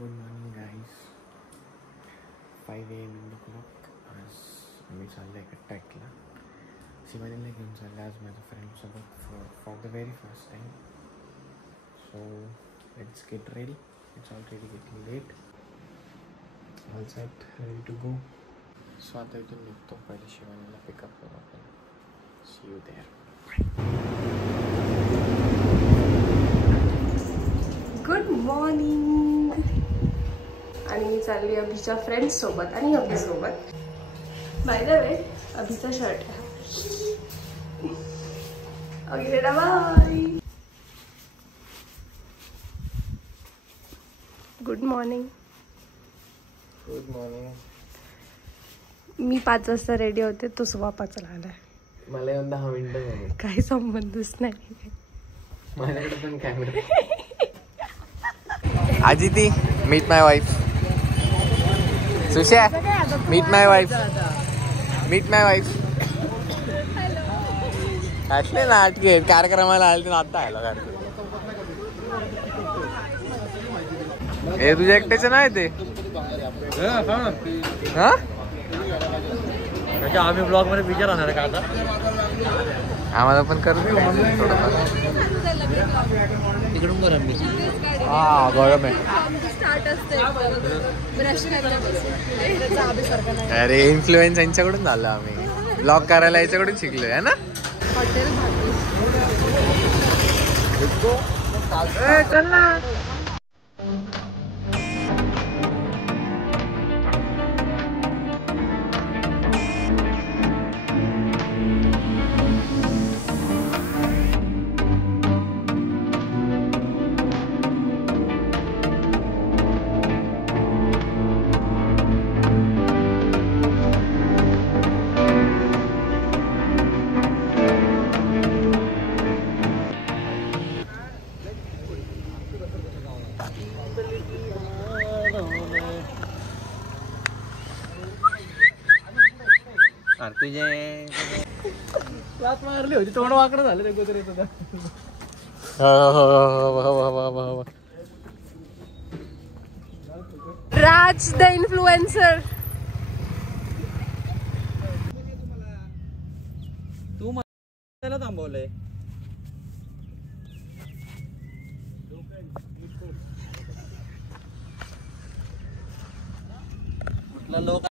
Good morning guys. 5 AM in the clock. आज मी चाललोय एका ट्रॅकला. शिवानीला घेऊन चालले आज माझ्या फ्रेंडसोबत for the very first time. So let's get ready. It's already getting late. All set, ready to go. So आता इथून निघतो. पहिले शिवानीला पिकअप करू आपण. See you there. Good morning. आणि मी चालली अभिच्या फ्रेंड्स सोबत आणि अभि सोबत. बाय द वे अभिचा शर्ट आहे. Okay bye. Good morning. Good morning. मी 5 वाजता रेडी होते, तो 5:15 आलाय. मला येऊन 10 मिनिटं झाली. काही संबंधच नाही. माझ्याकडे पण कॅमेरा. आदिती, मीट माय वाईफ. सुशा, मीट माय वाईफ. मीट माय वाईफ. असले नाटके कार्यक्रमाला आले तर आता आलो कार्यक्रम. हे तुझ्या एकट्याचे नाही ते. हा आम्ही ब्लॉग मध्ये पिक्चर आणणार आहे का आता. आम्हाला पण करू दे तिकडून बरं मी. हा गरम आहे. अरे इन्फ्लुएन्स यांच्याकडून झालं. आम्ही ब्लॉग करायला याच्याकडून शिकलोय है ना. चल ना. मारली होती तोंड वाकडं झालं ते कुत्रे. राज द इन्फ्लुएन्सर. तू मला थांबवलंय. कुठला लोक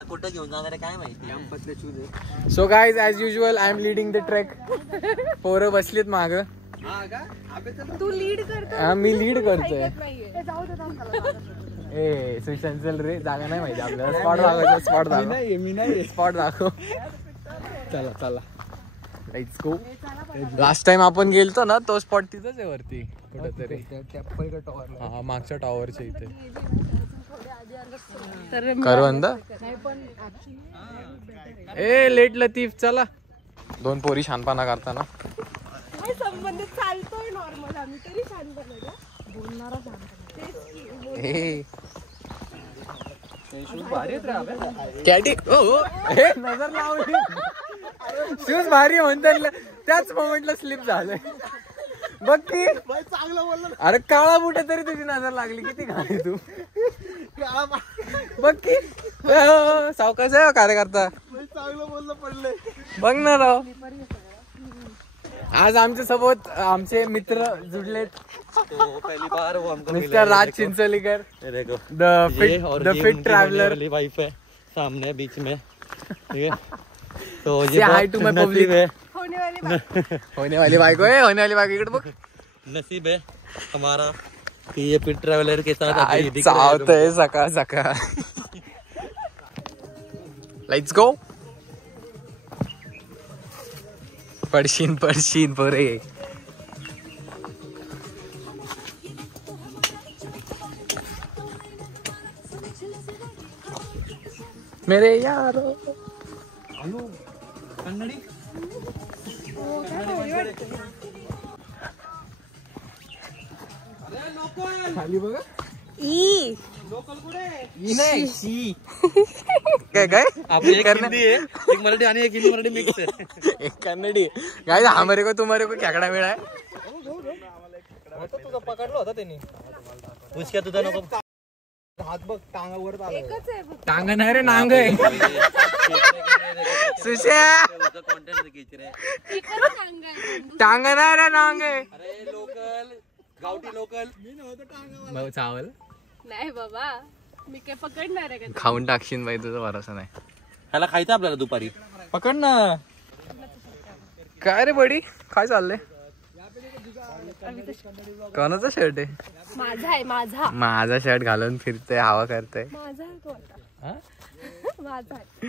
कुठं घेऊन जाणार आहे काय माहिती. So guys as usual I am leading the track. पोरं बसलीत माग. तू लीड करतो. हा मी लीड करतोय. ए सुशांत चल रे. जागा नाही माहिती आपल्याला. स्पॉट दाखवायचा. स्पॉट दाखव. मी नाही स्पॉट दाखव. चला चला लेट्स गो. लास्ट टाइम आपण गेलतो ना तो स्पॉट तिथंच आहे वरती कुठेतरी. हा मागच्या टॉवरच्या इथे. करवंद. ए लेट लतीफ चला. 2 पोरी शानपणा करताना. काय संबंध चालतोय नॉर्मल. आम्ही तरी शानपणा बोलणारा शानपणा. ए कॅटी. ओ हे नजर लावली. शूज भारी म्हणतात. त्याच मोमेंटला स्लिप झालंय. बघ की चांगलं बोललं. अरे काळा बुट तरी तुझी नजर लागली. किती घाण तू. बघ की सावकाश आहे कार्यकर्ता. चांगलं बोललं पडलंय. बघ ना राव. आज आमच्या सोबत आमचे मित्र जुडलेत. पहली बार वो हमको मिस्टर राज चिंचोलीकर. देखो द फिट ट्रैवलर. वाली वाइफ है सामने बीच में. ठीक है. तो ये हाय टू माय पब्लिक. होने वाली बाइक है. होने वाली बाइक इकडे बघ. नसीब है हमारा कि ये फिट ट्रैवलर के साथ चावतंय सकाळ सकाळ. Let's go. पडशीन पडशीन पोरे. मेरे यारो. कन्नडी. खाली बघा. ई नाही शी. काय काय आपली एक हिंदी आहे, एक मराठी आणि एक हिंदी मराठी मिक्स आहे. एक कन्नडी. काय हमारे को तुम्हारे को खेकडा मिळाय. तुझा पकडला होता त्यांनी. उसक्या तुझा नको हात बघ टांगावर एकच आहे फक्त. टांग नाही रे नांग आहे. सुश्या एकच टांगा आहे. टांग नाही रे नांग आहे. अरे लोकल गावठी लोकल मी नव्हतं चावल नाही बाबा मी काय पकडणार आहे का? खाऊन टाकशील बाई, तुझा भरोसा नाही. ह्याला खायचं आपल्याला दुपारी. पकड ना. काय रे बडी, काय चाललंय? कोणाचा शर्ट आहे? माझा आहे माझा. माझा शर्ट घालून फिरतोय, हवा करतोय. माझा आहे तो आता. माझा आहे.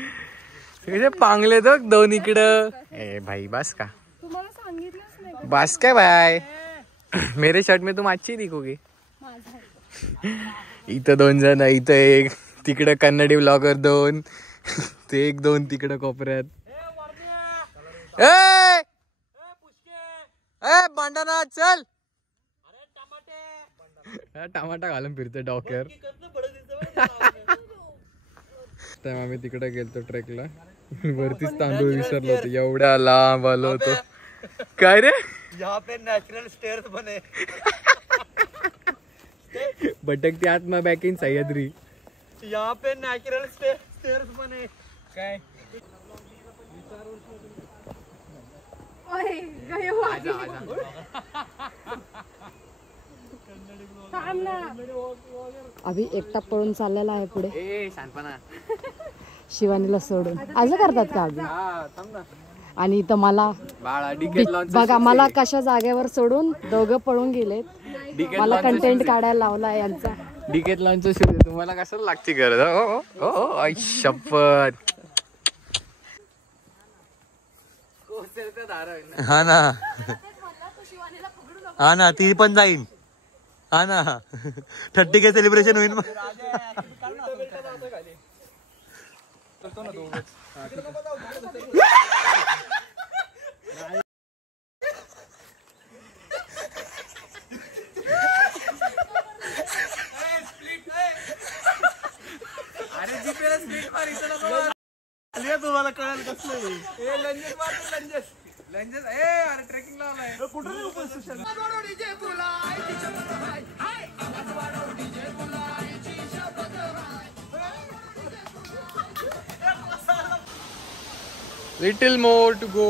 तुझे पांगले तर दोन इकडं. ए भाई बस का, तुम्हाला सांगितलंच नाही का? बस काय बाय. मेरे शर्ट में तुम अच्छी दिखोगी. माझा आहे. इथं 2 जण, इथं 1, तिकडं कन्नडी ब्लॉगर 2, ते 1-2 तिकडं कोपऱ्यात. ए भांडणा चल. टमाटा घालून फिरतोय डॉक्टर. तेव्हा आम्ही तिकडे गेलतो ट्रेकला, वरतीच तांदूळ विसरलो होतो, एवढ्या लांब आलो होतो. काय रे, यहाँ पे नॅचरल स्टेअर्स बने. भटकती आत्मा बॅक इन सह्याद्री. यहाँ पे नॅचरल स्टेअर्स बने. काय ओय, गय वाजी. थांब ना. अभि एकटा पळून चाललेला आहे पुढे ए शानपणा. शिवानीला सोडून. असं करतात का अभि? आणि इथं मला बाळा डिकेथलॉन बघा, मला कशा जागेवर सोडून दोघं पळून गेलेत. मला कंटेंट काढायला लावला यांचा. डिकेथलॉनचं शूज आहे. तुम्हाला कसं लागते गरज? हो आई शपथ. हा ना, हा ना, ती पण जाईन. हा ना, 30K सेलिब्रेशन होईल. तुम्हाला कळेल कसलं ट्रेकिंग लावलाय कुठं. Little more to go.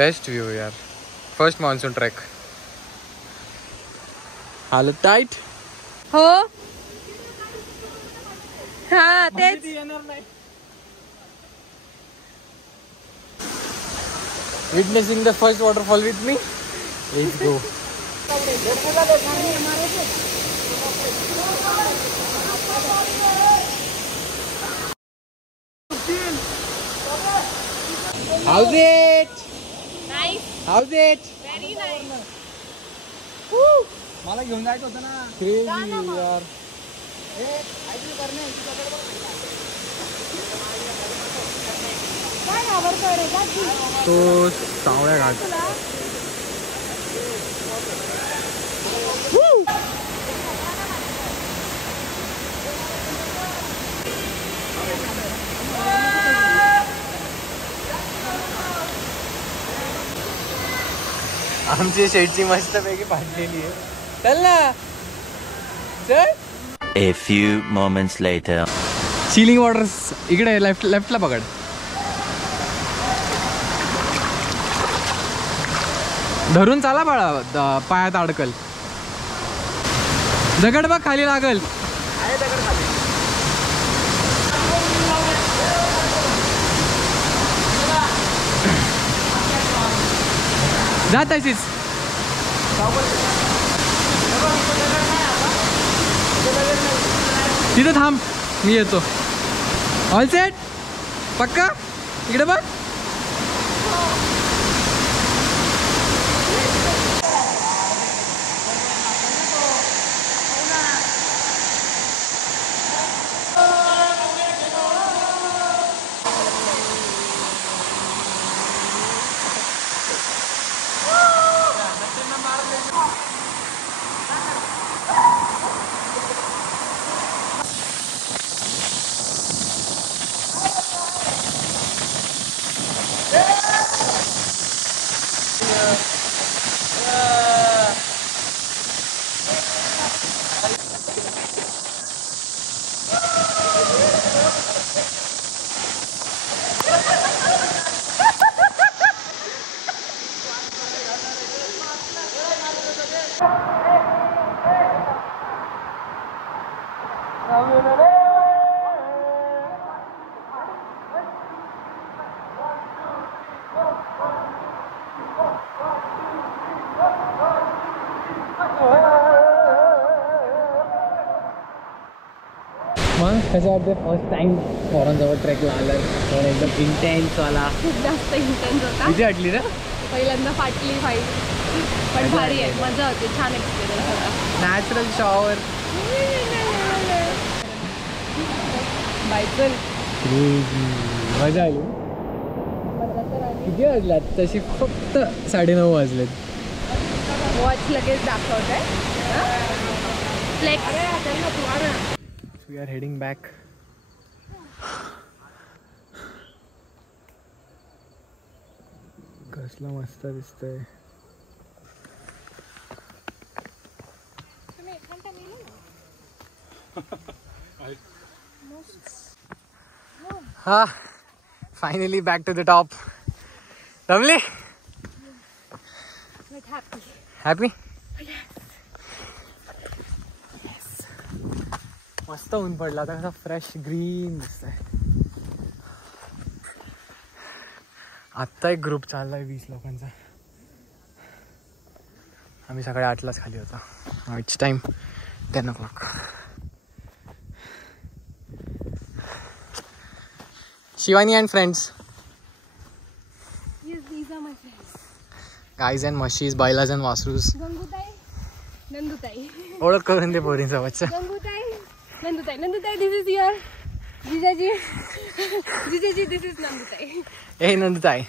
Best view यार. First monsoon trek. हालत टाइट. हो हा तेच. Witnessing the first waterfall with me. Let's go. How's it? Nice. How's it? Very nice. मला घेऊन जायचं होतं ना. Crazy यार. तो सावळ्या घाट. आमची शेडची मस्त पैकी फाटलेली आहे. चल ना चल. A few moments later. Chilling waters इकडे लेफ्टला पकड. धरून चाला बाळा, पायात अडकल. दगड बघ खाली लागल. जा तशीच. तिथं थांब, मी येतो. ऑल सेट पक्का. इकडे बघ. कसं वाटतं फर्स्ट टाइम पोरांजवळ ट्रेकला आलाय तर एकदम इंटेन्स वाला. खूप जास्त इंटेन्स होता. किती वाटली ना? पहिल्यांदा फाटली फाईट, पण भारी आहे, मजा होती, छान एक्सपिरियन्स होता. Natural shower. बायचल मजा आली. किती वाजल्यात? तशी फक्त 9:30 वाजलेत. वॉच लगेच दाखवत आहे. We are heading back. कसलं मस्त दिसतंय. हा, finally back to the top. जमली? हॅपी? मस्त ऊन पडला आता. कसा फ्रेश ग्रीन दिसतंय. आत्ता एक ग्रुप चाललाय 20 लोकांचा. आम्ही सकाळी 8लाच खाली होतो. It's time 10 o'clock. Shivani and friends. Guys and म्हशीज, बैलाज अँड वासरूज. नंदुताई ओळख करून दे पोरींचा बच्चा. नंदुताई दिस इज युअर जिजाजी. जिजाजी दिस इज नंदुताई. ए नंदुताई.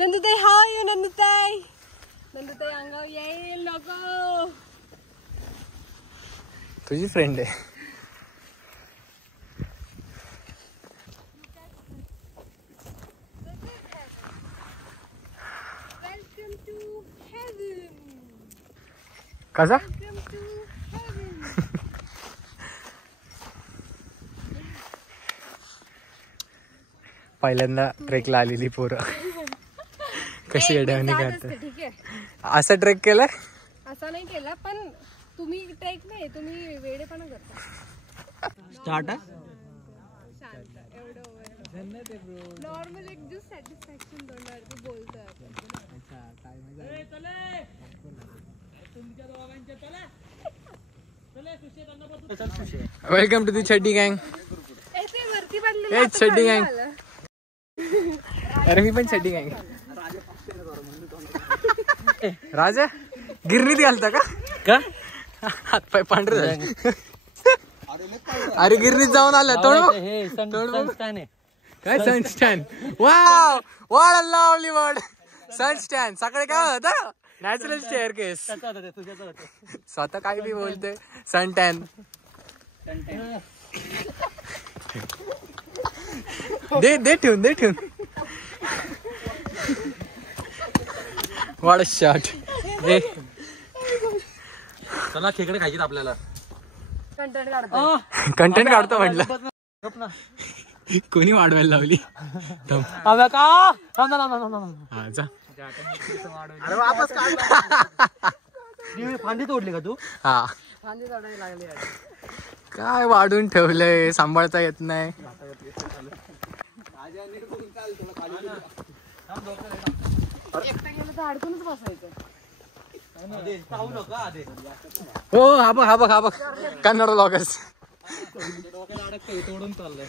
नंदुताई हाव यू नंदुताई. नंदुताई अंगावर येईल नको. तुझी फ्रेंड आहे. Welcome to heaven. कसा? Welcome to heaven. पहिल्यांदा ट्रेकला आलेली पोरं कशी अडवणी करते. ठीक आहे, असं ट्रेक केलंय? असा नाही केला, पण तुम्ही ट्रेक नाही, तुम्ही वेडेपणा करता. स्टार्ट आहे. शांत एवढं नॉर्मल एक जस्ट सॅटिस्फॅक्शन देणार तू बोलतोय. वेलकम टू दी छड्डी गँग. वरती बांधलेलं ए छड्डी गँग. अरे मी पण छड्डी गँग. राजा गिरणीत घालता का? हात पाय पांढरे झाले. अरे गिरणीत जाऊन आला. काय सनस्टॅन. Wow, what a lovely word. सनस्टॅन. सकाळी काय होतं? Natural staircase. स्वतः काय बी बोलते. सनटॅन. दे ठेवून. What a shot. चला खेकडे खायचे आपल्याला. कंटेंट काढतो म्हटलं. कोणी वाढवायला लावली? अरे वापस फांदी तोडली का तू? हा, काय वाढून ठेवलंय, सांभाळता येत नाही. अडकूनच बसायचं. हो हा बघ कन्नड ब्लॉगर्स. तोडून चाललंय.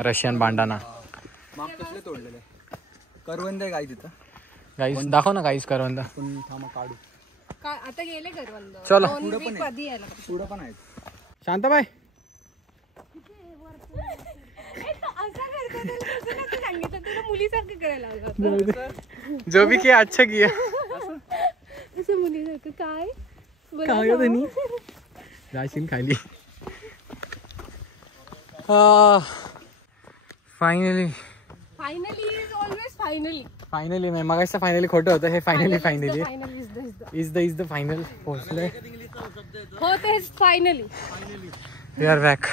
रशियन बांडाना. माप कसले तोडलेले. करवंद आहे गाई तिथं. गाईस दाखव ना गाईस करवंद. पण थांबा काढू. आता गेले करवंद. चलो. कधी यायला पुढं पण आहेत. शांताबाई. सांगितलं तुला मुलीसारखं करायला लागलं. जो भी किया अच्छा किया. असं मुलीसारखं काय जाशील खाली. फायनली इज ऑलवेज फायनली नाही मगाचं फायनली खोटं होतं. हे फायनली इज द फायनल पोहोचलोय. हो तेच finally. We are back.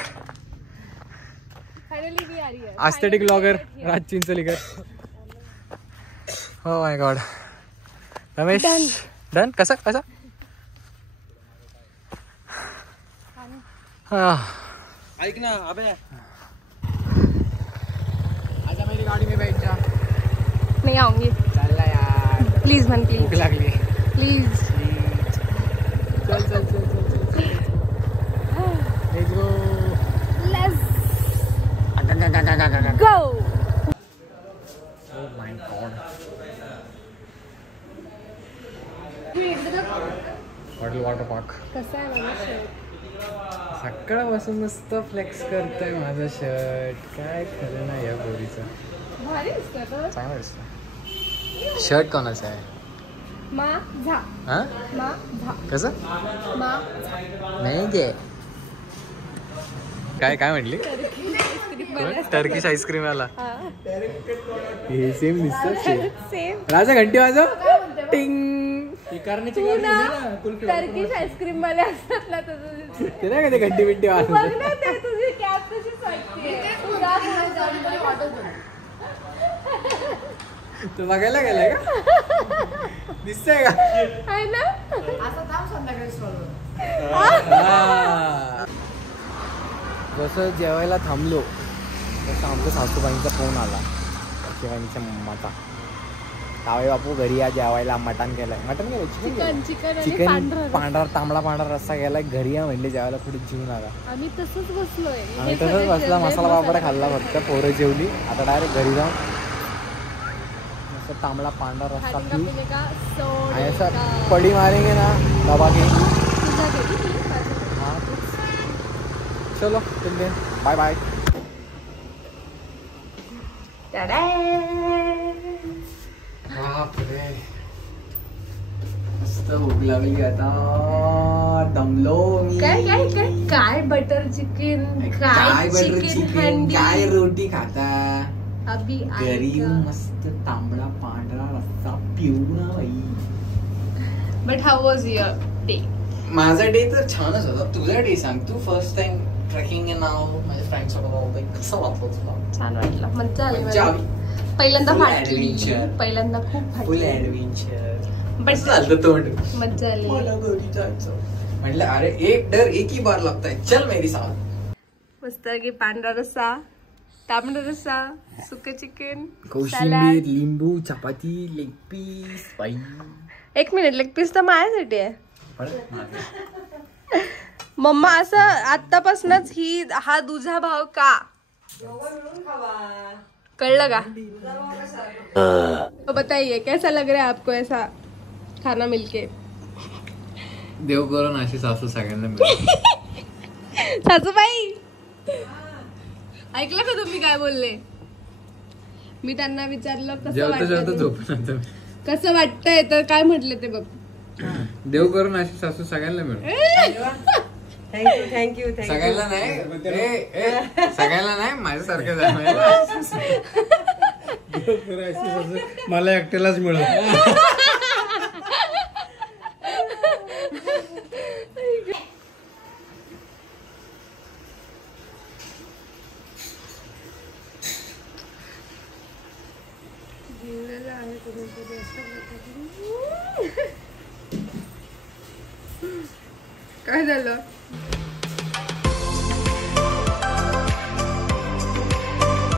Finally we are here. Aesthetic blogger Raj Chincholikar. Oh my God. Ramesh done. कसा ऐक ना अबे. आजा मेरी गाड़ी में बैठ जा. नहीं आऊंगी. चल यार प्लीज मन प्लीज. भूख लागली. प्लीज. चल चल चल चल चल let's go go. Oh my god. Water park. कसा आहे माझा शर्ट? सकाळपासून मस्त फ्लेक्स करतोय माझं शर्ट. काय खरं नाही या पोरीचं. भारी दिसतोय तो. चांगलं दिसतं. शर्ट कोणाचं आहे? माझा. हा माझा. कसं माझा. नाही गे काय काय म्हटली? टर्किश आईस्क्रीम आला. हे सेम दिसत. सेम. राजा घंटी वाजव. टिंग. टर्किश आईस्क्रीम वाले असतात ना तुझं. ते नाही का ते घंटी बिंटी वाजव. बघ ना ते तुझी कॅप तशीच वाटते. तू बघायला गेलाय का? दिसतंय का? आहे ना. जसं जेवायला थांबलो तसं आमच्या सासूबाईंचा फोन आला. सासूबाईंच्या मम्माचा. तावई बापू घरी या जेवायला. मटण केलंय. मटण केलंय. चिकन पांढरा तांबडा पांढरा रस्सा केलाय. घरी या म्हणले जेवायला. कुठे जीवन आला. आम्ही तसंच बसलोय. आम्ही तसंच बसला. मसाला पापड खाल्ला फक्त. पोरं जेवली. आता डायरेक्ट घरी जाऊन मस्त तांबडा पांढरा रस्सा पिऊ आणि असं पडी मारेंगे ना दबा के. हाँ चलो चलते. Bye bye. बापरे मस्त भूक लागली आता. दमलो मी. काय बटर चिकन. काय बटर चिकन. काय रोटी खाता. अभी घरी येऊन मस्त तांबडा पांढरा रस्सा पिऊ ना बाई. But how was your day? माझा डे तर छानच होता. तुझा डे सांग. तू फर्स्ट टाइम ट्रेकिंग नाव माझ्या फ्रेंड सोबत कसं वाटलं तुला? छान वाटलं. मज्जा आली. Full पहिल्यांदा फाटली. adventure. पहिल्यांदा खूप फुल फाटली. ऍडव्हेंचर. बट चालतं तोंड. मज्जा आली. मला घरी जायचं म्हटलं. अरे एक डर एक ही बार लगता है. चल मेरी साथ. मस्त की पांढरा रस्सा, तांबडा रस्सा, सुकं चिकन, कोशिंबीर, लिंबू, चपाती, लेग पीस. बाई 1 मिनिट. लेग पीस तर माझ्यासाठी आहे. मम्मा असं आतापासूनच हा तुझा भाव का कळलं का? तो बताइए कैसा लग रहा है आपको ऐसा खाना मिलके? देव करून अशी सासू सगळ्यांना मिळेल. सासूबाई ऐकलं का तुम्ही काय बोलले? मी त्यांना विचारलं कसं वाटतंय तर काय म्हटले ते बघ. देव करून अशी सासू सगळ्यांना मिळेल. थँक्यू सगळ्यांना नाही. सगळ्यांना नाही माझ्यासारखं मला एकट्यालाच मिळालं. काय झालं?